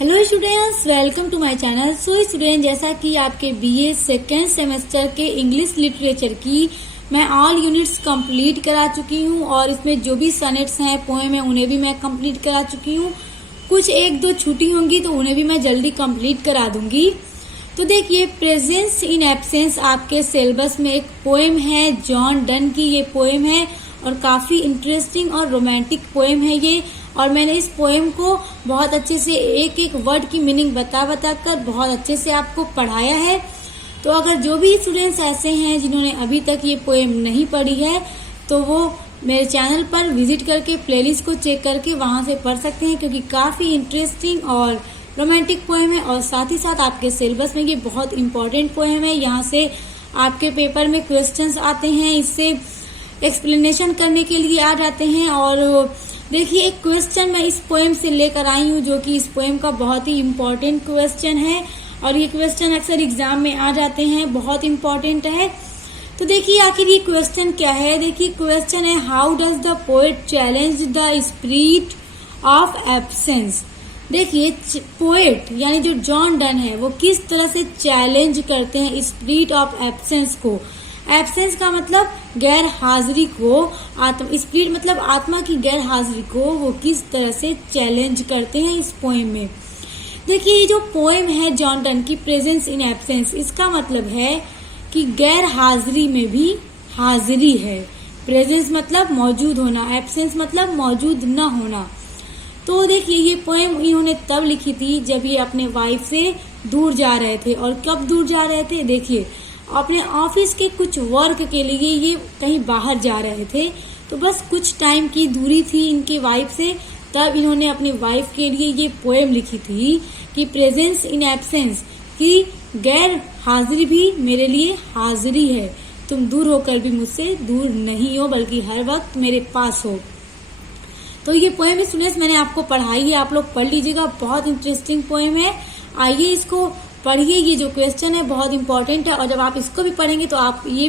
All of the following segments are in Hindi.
Hello students, welcome to my channel. So student, जैसा कि आपके बीए सेकेंड सेमेस्टर के इंग्लिश लिटरेचर की मैं ऑल यूनिट्स कंप्लीट करा चुकी हूँ और इसमें जो भी सनेट्स हैं, पोएम है, उन्हें भी मैं कंप्लीट करा चुकी हूँ। कुछ एक दो छुट्टी होंगी तो उन्हें भी मैं जल्दी कंप्लीट करा दूंगी। तो देखिए, प्रेजेंस इन एब्सेंस आपके सिलेबस में एक पोएम है, जॉन डन की ये पोएम है और काफी इंटरेस्टिंग और रोमांटिक पोएम है ये। और मैंने इस पोएम को बहुत अच्छे से एक एक वर्ड की मीनिंग बता कर बहुत अच्छे से आपको पढ़ाया है। तो अगर जो भी स्टूडेंट्स ऐसे हैं जिन्होंने अभी तक ये पोएम नहीं पढ़ी है तो वो मेरे चैनल पर विजिट करके प्लेलिस्ट को चेक करके वहां से पढ़ सकते हैं, क्योंकि काफी इंटरेस्टिंग और रोमांटिक पोएम है और साथ ही साथ आपके सिलेबस में ये बहुत इंपॉर्टेंट पोएम है। यहाँ से आपके पेपर में क्वेश्चंस आते हैं, इससे एक्सप्लेनेशन करने के लिए आ जाते हैं। और देखिए, एक क्वेश्चन मैं इस पोएम से लेकर आई हूँ जो कि इस पोएम का बहुत ही इम्पोर्टेंट क्वेश्चन है और ये क्वेश्चन अक्सर एग्जाम में आ जाते हैं, बहुत इम्पोर्टेंट है। तो देखिए, आखिर ये क्वेश्चन क्या है। देखिए, क्वेश्चन है, how does the poet challenge the spirit of absence. देखिए, पोएट यानी जो जॉन डन है वो किस तरह से चैलेंज करते हैं स्पिरिट ऑफ एब्सेंस को। एब्सेंस का मतलब गैर हाजिरी को, स्पिरिट मतलब आत्मा की गैर हाजिरी को वो किस तरह से चैलेंज करते हैं इस पोएम में। देखिए, ये जो पोएम है जॉन डन की, प्रेजेंस इन एब्सेंस, इसका मतलब है कि गैर हाजिरी में भी हाजिरी है। प्रेजेंस मतलब मौजूद होना, एब्सेंस मतलब मौजूद न होना। तो देखिए, ये पोएम इन्होंने तब लिखी थी जब ये अपने वाइफ से दूर जा रहे थे। और कब दूर जा रहे थे, देखिए, अपने ऑफिस के कुछ वर्क के लिए ये कहीं बाहर जा रहे थे। तो बस कुछ टाइम की दूरी थी इनके वाइफ से, तब इन्होंने अपनी वाइफ के लिए ये पोएम लिखी थी कि प्रेजेंस इन एब्सेंस, कि गैर हाजिरी भी मेरे लिए हाजिरी है। तुम दूर होकर भी मुझसे दूर नहीं हो, बल्कि हर वक्त मेरे पास हो। तो ये पोएम स्टूडेंट्स मैंने आपको पढ़ाई है, आप लोग पढ़ लीजिएगा, बहुत इंटरेस्टिंग पोएम है। आइए इसको पढ़िए। ये जो क्वेश्चन है बहुत इंपॉर्टेंट है और जब आप इसको भी पढ़ेंगे तो आप ये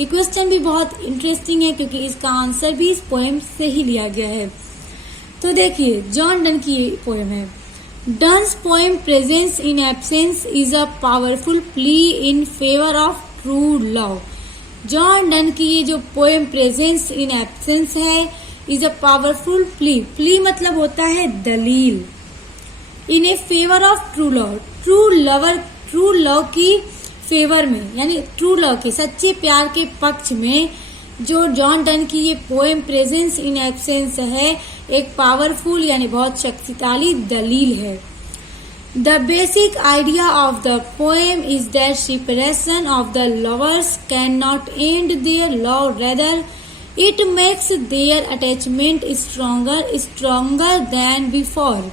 क्वेश्चन भी बहुत इंटरेस्टिंग है, क्योंकि इसका आंसर भी इस पोएम से ही लिया गया है। तो देखिए, जॉन डन की ये पोएम है। Donne's poem presence in absence is a powerful plea in favour of true love. John Donne की ये जो पोएम प्रेजेंस इन एब्सेंस है, is a powerful plea. Plea मतलब होता है दलील। In a favour of true love, true love की फेवर में, यानी ट्रू लव के, सच्चे प्यार के पक्ष में जो जॉन डन की ये पोएम प्रेजेंस इन एब्सेंस है, एक पावरफुल यानी बहुत शक्तिशाली दलील है। The basic idea of the poem is that separation of the lovers can not end their love, rather it makes their attachment stronger than before.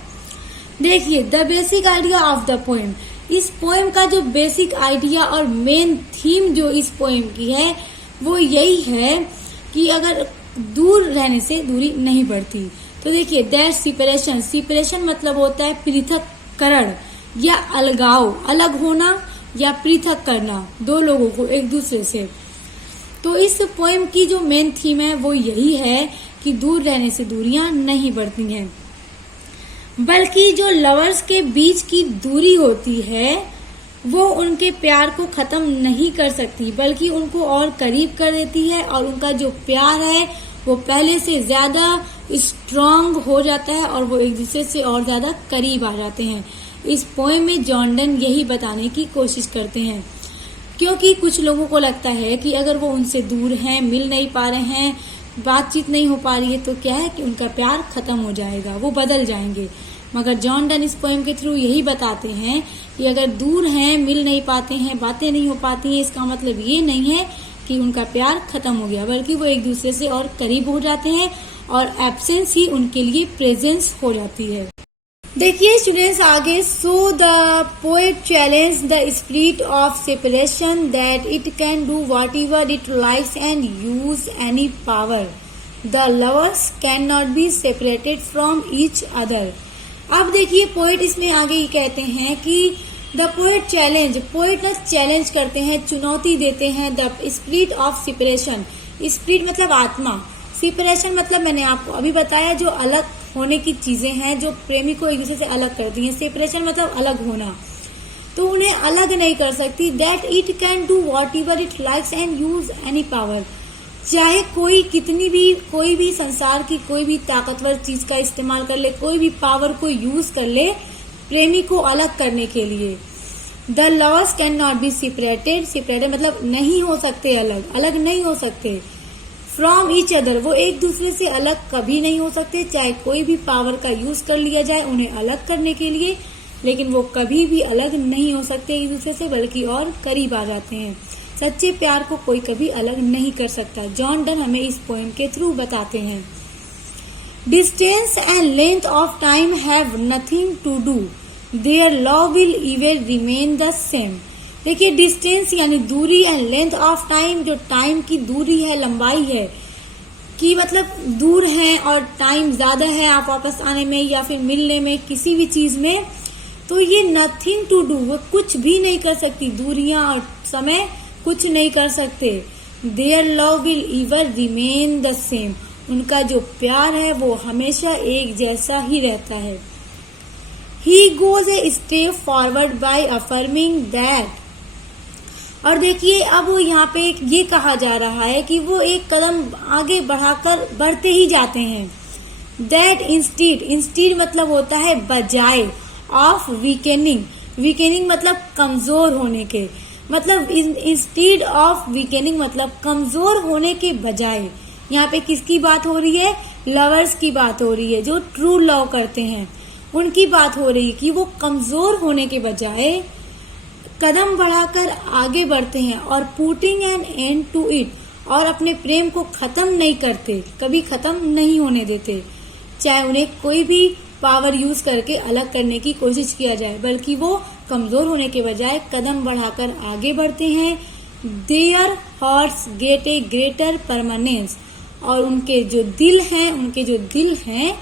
देखिए, the basic idea of the poem, इस पोएम का जो बेसिक आइडिया और मेन थीम जो इस पोएम की है वो यही है कि अगर दूर रहने से दूरी नहीं बढ़ती। तो देखिए, दैट सेपरेशन मतलब होता है पृथककरण या अलगाव, अलग होना या पृथक करना दो लोगों को एक दूसरे से। तो इस पोएम की जो मेन थीम है वो यही है कि दूर रहने से दूरियां नहीं बढ़ती हैं, बल्कि जो लवर्स के बीच की दूरी होती है वो उनके प्यार को खत्म नहीं कर सकती, बल्कि उनको और करीब कर देती है और उनका जो प्यार है वो पहले से ज्यादा स्ट्रांग हो जाता है और वो एक दूसरे से और ज्यादा करीब आ जाते हैं। इस पोएम में जॉन डन यही बताने की कोशिश करते हैं, क्योंकि कुछ लोगों को लगता है कि अगर वो उनसे दूर हैं, मिल नहीं पा रहे हैं, बातचीत नहीं हो पा रही है, तो क्या है कि उनका प्यार खत्म हो जाएगा, वो बदल जाएंगे। मगर जॉन डन इस पोएम के थ्रू यही बताते हैं कि अगर दूर हैं, मिल नहीं पाते हैं, बातें नहीं हो पाती हैं, इसका मतलब ये नहीं है कि उनका प्यार खत्म हो गया, बल्कि वो एक दूसरे से और करीब हो जाते हैं और एब्सेंस ही उनके लिए प्रेजेंस हो जाती है। देखिए स्टूडेंट्स, आगे, सो the poet challenge the spirit of separation that it can do what ever it likes and use any power. The lovers can not be separated from each other. अब देखिए, पोएट इसमें आगे ये कहते हैं कि द पोएट चैलेंज करते हैं, चुनौती देते हैं the spirit of separation. Spirit मतलब आत्मा, सेपरेशन मतलब मैंने आपको अभी बताया जो अलग होने की चीजें हैं जो प्रेमी को एक दूसरे से अलग करती हैं। सेपरेशन मतलब अलग होना, तो उन्हें अलग नहीं कर सकती। That it can do what ever it likes and use any power. चाहे कोई भी संसार की कोई भी ताकतवर चीज का इस्तेमाल कर ले, कोई भी पावर को यूज कर ले प्रेमी को अलग करने के लिए। The lovers can not be separated मतलब नहीं हो सकते, अलग नहीं हो सकते। फ्रॉम ईच अदर, वो एक दूसरे से अलग कभी नहीं हो सकते। चाहे कोई भी पावर का यूज कर लिया जाए उन्हें अलग करने के लिए, लेकिन वो कभी भी अलग नहीं हो सकते एक दूसरे से, बल्कि और करीब आ जाते हैं। सच्चे प्यार को कोई कभी अलग नहीं कर सकता। जॉन डन हमें इस पोएम के थ्रू बताते हैं। Distance and length of time have nothing to do, their love will ever remain the same. देखिए, डिस्टेंस यानी दूरी, एंड लेंथ ऑफ टाइम जो टाइम की दूरी है, लंबाई है कि मतलब दूर है और टाइम ज्यादा है आप वापस आने में या फिर मिलने में, किसी भी चीज में, तो ये नथिंग टू डू, वो कुछ भी नहीं कर सकती। दूरियां और समय कुछ नहीं कर सकते। There love will ever remain the same, उनका जो प्यार है वो हमेशा एक जैसा ही रहता है। He goes a step forward bye affirming that, और देखिए अब वो यहाँ पे ये कहा जा रहा है कि वो एक कदम आगे बढ़ते ही जाते हैं। दैट इंस्टीड मतलब होता है बजाय, ऑफ वीकेनिंग मतलब कमजोर होने के, मतलब इंस्टीड ऑफ वीकेनिंग मतलब कमजोर होने के बजाय। यहाँ पे किसकी बात हो रही है? लवर्स की बात हो रही है, जो ट्रू लव करते हैं उनकी बात हो रही है कि वो कमजोर होने के बजाय कदम बढ़ाकर आगे बढ़ते हैं। और putting an end to it, और अपने प्रेम को खत्म नहीं करते, कभी खत्म नहीं होने देते, चाहे उन्हें कोई भी पावर यूज करके अलग करने की कोशिश किया जाए, बल्कि वो कमजोर होने के बजाय कदम बढ़ाकर आगे बढ़ते हैं। There hearts gate A greater permanence, और उनके जो दिल हैं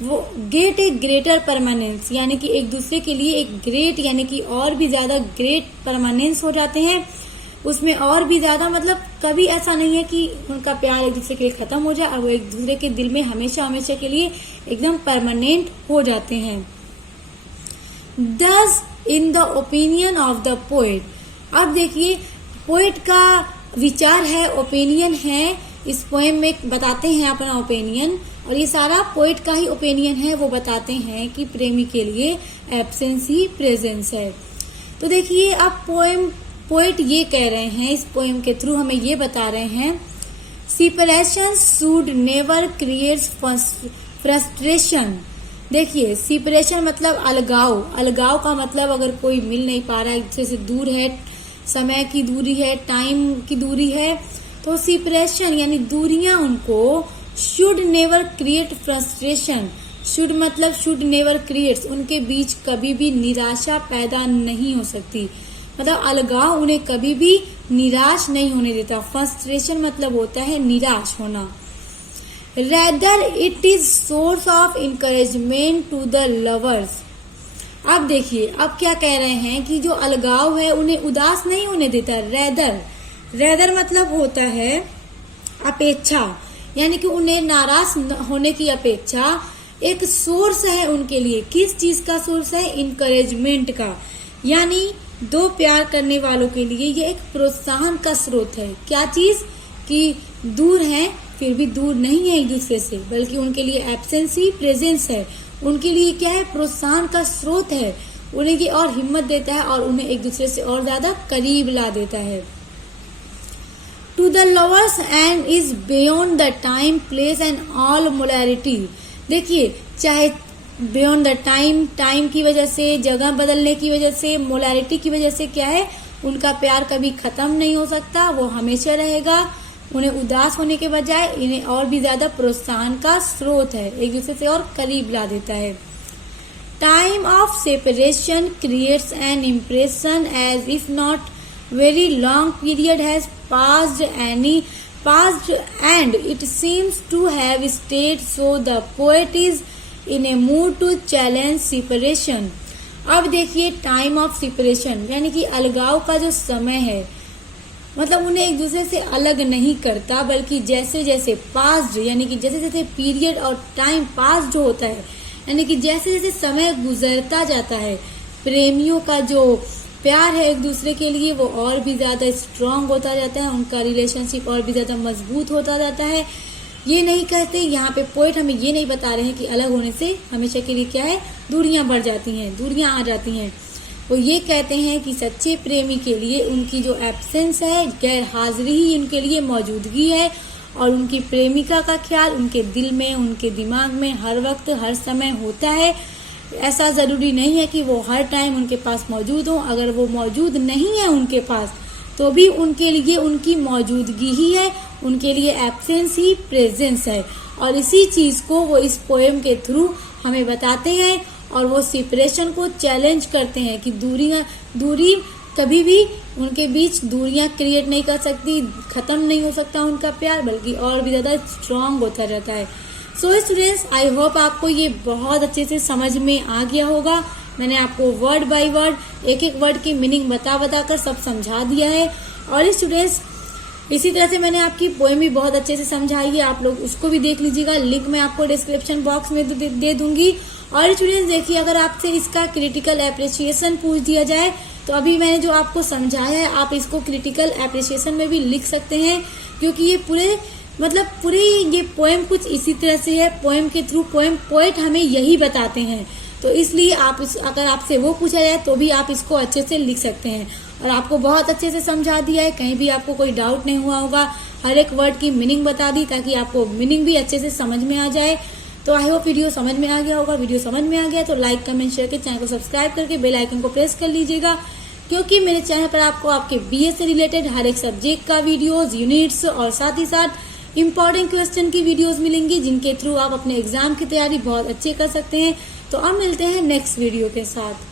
वो गेट ए ग्रेटर परमानेंस, यानी कि एक दूसरे के लिए एक ग्रेट यानी कि और भी ज्यादा ग्रेट परमानेंस हो जाते हैं। उसमें और भी ज्यादा मतलब कभी ऐसा नहीं है कि उनका प्यार एक दूसरे के लिए खत्म हो जाए, और वो एक दूसरे के दिल में हमेशा हमेशा के लिए एकदम परमानेंट हो जाते हैं। Thus, in the opinion of the poet, अब देखिए पोएट का विचार है, ओपिनियन है, इस पोएम में बताते हैं अपना ओपिनियन, और ये सारा पोएट का ही ओपिनियन है। वो बताते हैं कि प्रेमी के लिए एब्सेंस ही प्रेजेंस है। तो देखिए अब पोएट ये कह रहे हैं, इस पोएम के थ्रू हमें ये बता रहे हैं, separation should never create frustration. देखिए सेपरेशन मतलब अलगाव का मतलब अगर कोई मिल नहीं पा रहा है, एक दूसरे से दूर है, समय की दूरी है, टाइम की दूरी है, तो सेपरेशन यानी दूरियां उनको should never create frustration. Should मतलब शुड नेवर क्रिएट्स, उनके बीच कभी भी निराशा पैदा नहीं हो सकती, मतलब अलगाव उन्हें कभी भी निराश नहीं होने देता। फ्रस्ट्रेशन मतलब होता है निराश होना। Rather it is source of encouragement to the lovers। अब देखिए अब क्या कह रहे हैं कि जो अलगाव है उन्हें उदास नहीं होने देता। रेदर मतलब होता है अपेक्षा, यानी कि उन्हें नाराज होने की अपेक्षा एक सोर्स है उनके लिए। किस चीज का सोर्स है? इंकरेजमेंट का, यानी दो प्यार करने वालों के लिए ये एक प्रोत्साहन का स्रोत है। क्या चीज? कि दूर हैं फिर भी दूर नहीं है एक दूसरे से, बल्कि उनके लिए एब्सेंस ही प्रेजेंस है। उनके लिए क्या है? प्रोत्साहन का स्रोत है, उन्हें ये और हिम्मत देता है और उन्हें एक दूसरे से और ज्यादा करीब ला देता है। To the lovers end is beyond the time place and all molarity. देखिए चाहे बियॉन्ड द टाइम की वजह से, जगह बदलने की वजह से, मोलैरिटी की वजह से क्या है, उनका प्यार कभी खत्म नहीं हो सकता, वो हमेशा रहेगा। उन्हें उदास होने के बजाय इन्हें और भी ज्यादा प्रोत्साहन का स्रोत है, एक दूसरे से और करीब ला देता है। Time of separation creates an impression as if not very long period has passed and it seems to have stayed, so the poet is in a mood to challenge separation. अब देखिए टाइम ऑफ सेपरेशन यानी कि अलगाव का जो समय है, मतलब उन्हें एक दूसरे से अलग नहीं करता, बल्कि जैसे जैसे पास्ट यानी कि जैसे जैसे पीरियड और टाइम पास जो होता है, यानी कि जैसे जैसे समय गुजरता जाता है, प्रेमियों का जो प्यार है एक दूसरे के लिए वो और भी ज्यादा स्ट्रांग होता जाता है, उनका रिलेशनशिप और भी ज्यादा मजबूत होता जाता है। ये नहीं कहते, यहाँ पे पोएट हमें ये नहीं बता रहे हैं कि अलग होने से हमेशा के लिए क्या है, दूरियां बढ़ जाती हैं, दूरियां आ जाती हैं। वो ये कहते हैं कि सच्चे प्रेमी के लिए उनकी जो एब्सेंस है, गैर हाजिरी ही उनके लिए मौजूदगी है, और उनकी प्रेमिका का ख्याल उनके दिल में, उनके दिमाग में हर वक्त हर समय होता है। ऐसा जरूरी नहीं है कि वो हर टाइम उनके पास मौजूद हो, अगर वो मौजूद नहीं है उनके पास तो भी उनके लिए उनकी मौजूदगी ही है, उनके लिए एब्सेंस ही प्रेजेंस है। और इसी चीज को वो इस पोएम के थ्रू हमें बताते हैं, और वो सेपरेशन को चैलेंज करते हैं कि दूरी कभी भी उनके बीच दूरियां क्रिएट नहीं कर सकती, खत्म नहीं हो सकता उनका प्यार, बल्कि और भी ज्यादा स्ट्रांग होता रहता है। सो स्टूडेंट्स, आई होप आपको ये बहुत अच्छे से समझ में आ गया होगा। मैंने आपको वर्ड बाय वर्ड एक एक वर्ड की मीनिंग बता कर सब समझा दिया है। और स्टूडेंट्स, इसी तरह से मैंने आपकी पोएम भी बहुत अच्छे से समझाई है, आप लोग उसको भी देख लीजिएगा, लिंक मैं आपको डिस्क्रिप्शन बॉक्स में दे दूंगी। और स्टूडेंट्स देखिए, अगर आपसे इसका क्रिटिकल एप्रिसिएशन पूछ दिया जाए तो अभी मैंने जो आपको समझाया है आप इसको क्रिटिकल एप्रिसिएशन में भी लिख सकते हैं, क्योंकि ये पूरे ये पोएम कुछ इसी तरह से है। पोएम के थ्रू पोएट हमें यही बताते हैं, तो इसलिए अगर आपसे वो पूछा जाए तो भी आप इसको अच्छे से लिख सकते हैं। और आपको बहुत अच्छे से समझा दिया है, कहीं भी आपको कोई डाउट नहीं हुआ होगा, हर एक वर्ड की मीनिंग बता दी ताकि आपको मीनिंग भी अच्छे से समझ में आ जाए। तो आई होप वीडियो समझ में आ गया होगा। वीडियो समझ में आ गया तो लाइक कमेंट शेयर के चैनल को सब्सक्राइब करके बेल आइकन को प्रेस कर लीजिएगा, क्योंकि मेरे चैनल पर आपको आपके बीए से रिलेटेड हर एक सब्जेक्ट का वीडियोस, यूनिट्स और साथ ही साथ इम्पोर्टेंट क्वेश्चन की वीडियोस मिलेंगी, जिनके थ्रू आप अपने एग्जाम की तैयारी बहुत अच्छे कर सकते हैं। तो अब मिलते हैं नेक्स्ट वीडियो के साथ।